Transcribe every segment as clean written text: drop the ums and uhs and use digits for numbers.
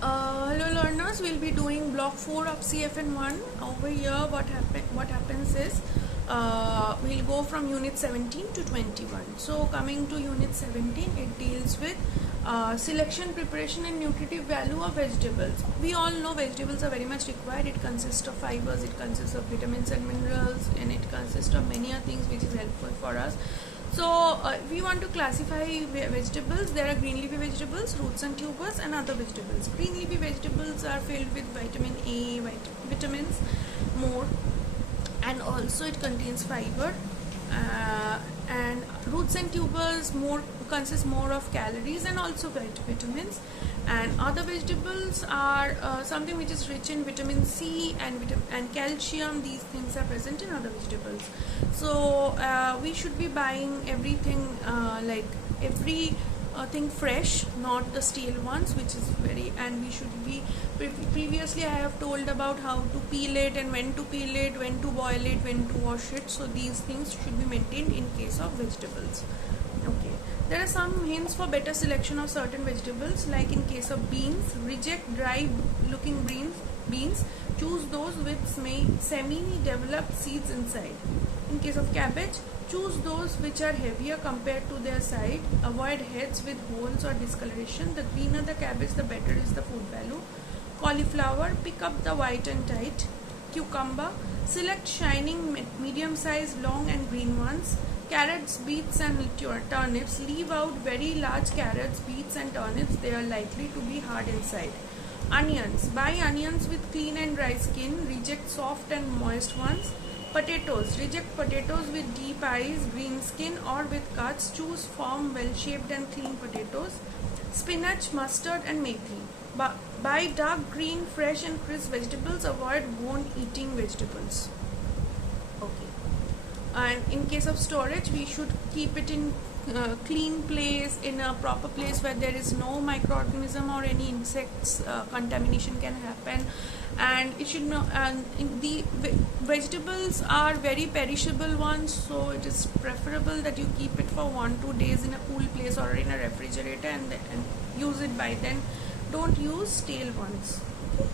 Hello learners, we'll be doing block 4 of CFN1. Over here what happens is we'll go from unit 17 to 21. So coming to unit 17, it deals with selection, preparation and nutritive value of vegetables. We all know vegetables are very much required. It consists of fibers, it consists of vitamins and minerals, and it consists of many other things which is helpful for us. So if we want to classify vegetables, there are green leafy vegetables, roots and tubers, and other vegetables. Green leafy vegetables are filled with vitamin A, vitamins more, and also it contains fiber. And roots and tubers consist more of calories and also vitamins. And other vegetables are something which is rich in vitamin C and calcium. These things are present in other vegetables. So we should be buying everything thing fresh, not the stale ones, which is and we should be previously I have told about how to peel it and when to peel it, when to boil it, when to wash it. So these things should be maintained in case of vegetables. Okay, there are some hints for better selection of certain vegetables. Like in case of beans, reject dry looking beans, choose those with semi-developed seeds inside. In case of cabbage, choose those which are heavier compared to their side. Avoid heads with holes or discoloration. The greener the cabbage, the better is the food value. Cauliflower, pick up the white and tight. Cucumber, select shining medium-sized long and green ones. Carrots, beets and turnips, leave out very large carrots, beets and turnips. They are likely to be hard inside. Onions, buy onions with clean and dry skin. Reject soft and moist ones. Potatoes, reject potatoes with deep eyes, green skin or with cuts. Choose firm, well-shaped and clean potatoes. Spinach, mustard and methi. Buy dark green, fresh and crisp vegetables. Avoid bone-eating vegetables. Okay. And in case of storage, we should keep it in clean place, in a proper place where there is no microorganism or any insects contamination can happen. And it should not, and the vegetables are very perishable ones, so it is preferable that you keep it for 1-2 days in a cool place or in a refrigerator and use it by then. Don't use stale ones. Okay.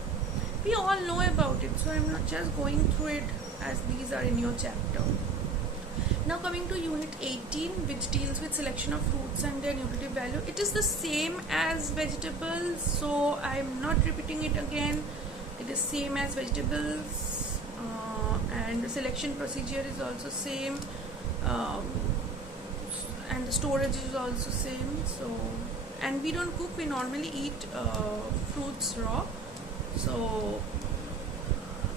We all know about it, so I'm not just going through it as these are in your chapter. Now coming to unit 18, which deals with selection of fruits and their nutritive value. It is the same as vegetables, so I am not repeating it again. It is same as vegetables, and the selection procedure is also same, and the storage is also same. So, and we don't cook, we normally eat fruits raw, so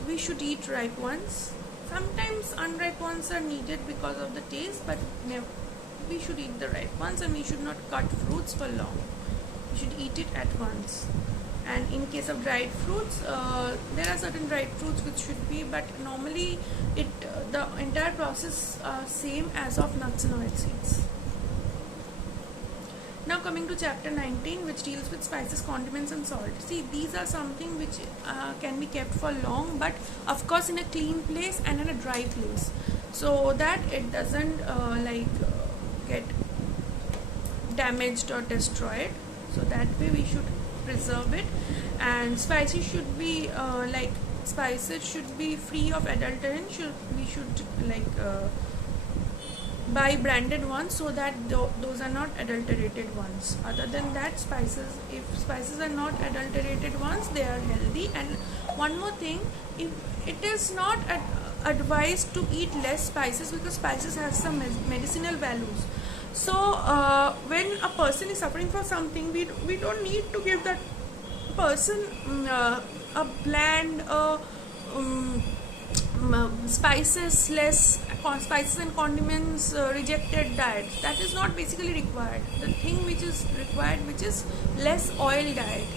we should eat ripe ones. Sometimes unripe ones are needed because of the taste, but we should eat the ripe ones, and we should not cut fruits for long. We should eat it at once. And in case of dried fruits, there are certain dried fruits which should be, but normally the entire process same as of nuts and oilseeds. Now coming to chapter 19, which deals with spices, condiments and salt. See, these are something which can be kept for long, but of course in a clean place and in a dry place, so that it doesn't get damaged or destroyed. So that way we should preserve it. And spices should be free of adulterant. We should buy branded ones, so that those are not adulterated ones. Other than that, if spices are not adulterated ones, they are healthy. And one more thing, if it is not advised to eat less spices, because spices have some medicinal values. So when a person is suffering for something, we don't need to give that person a bland spices and condiments rejected diet. That is not basically required. The thing which is required, which is less oil diet.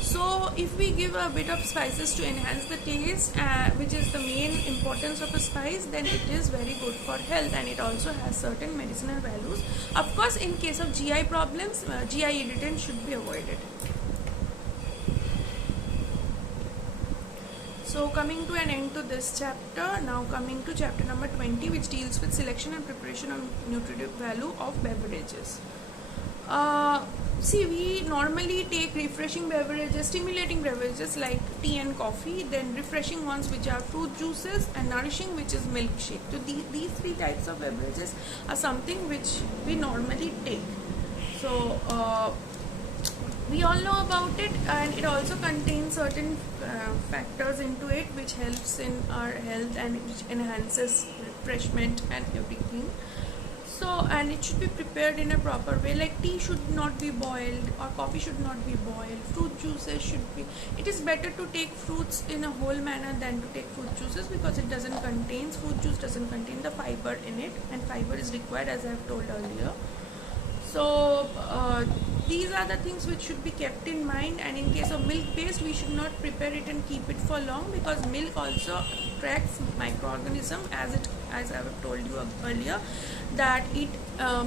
So if we give a bit of spices to enhance the taste, which is the main importance of a spice, then it is very good for health, and it also has certain medicinal values. Of course, in case of GI problems, GI irritants should be avoided. So coming to an end to this chapter, now coming to chapter number 20, which deals with selection and preparation of nutritive value of beverages. See, we normally take refreshing beverages, stimulating beverages like tea and coffee, then refreshing ones which are fruit juices, and nourishing which is milkshake. So these three types of beverages are something which we normally take. So we all know about it, and it also contains certain factors into it which helps in our health and which enhances refreshment and everything. So, and it should be prepared in a proper way, like tea should not be boiled or coffee should not be boiled, fruit juices should be, it is better to take fruits in a whole manner than to take fruit juices, because it doesn't contain, fruit juice doesn't contain the fiber in it, and fiber is required, as I have told earlier. So these are the things which should be kept in mind. And in case of milk based, we should not prepare it and keep it for long, because milk also attracts microorganism, as I have told you earlier, that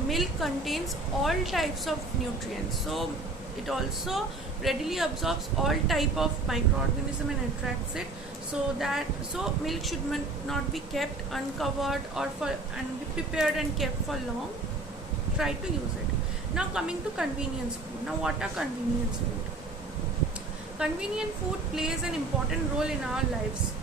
milk contains all types of nutrients, so it also readily absorbs all type of microorganism and attracts it. So milk should not be kept uncovered and be prepared and kept for long. Try to use it. Now coming to convenience food. Now what are convenience food? Convenient food plays an important role in our lives.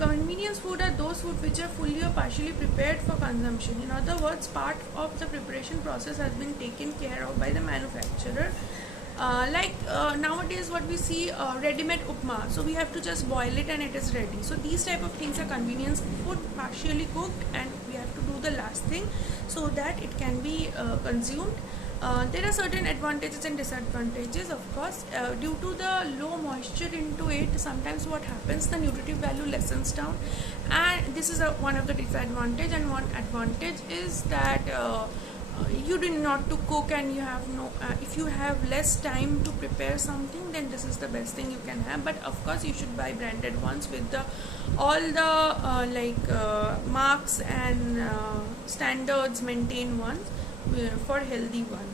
Convenience food are those food which are fully or partially prepared for consumption. In other words, part of the preparation process has been taken care of by the manufacturer. Nowadays what we see, ready-made upma, so we have to just boil it and it is ready. So these type of things are convenience food, partially cooked, and we have to do the last thing so that it can be consumed. There are certain advantages and disadvantages, of course. Due to the low moisture into it, sometimes what happens, the nutritive value lessens down, and this is one of the disadvantage. And one advantage is that you do not to cook, and you have if you have less time to prepare something, then this is the best thing you can have. But of course you should buy branded ones with all the marks and standards maintained ones for healthy one.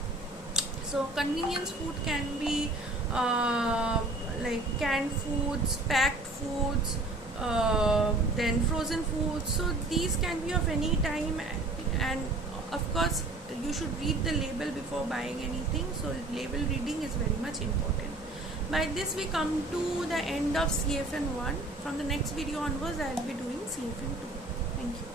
So convenience food can be like canned foods, packed foods, then frozen foods. So these can be of any time, and of course you should read the label before buying anything. So label reading is very much important. By this we come to the end of CFN 1. From the next video onwards I will be doing CFN 2. Thank you.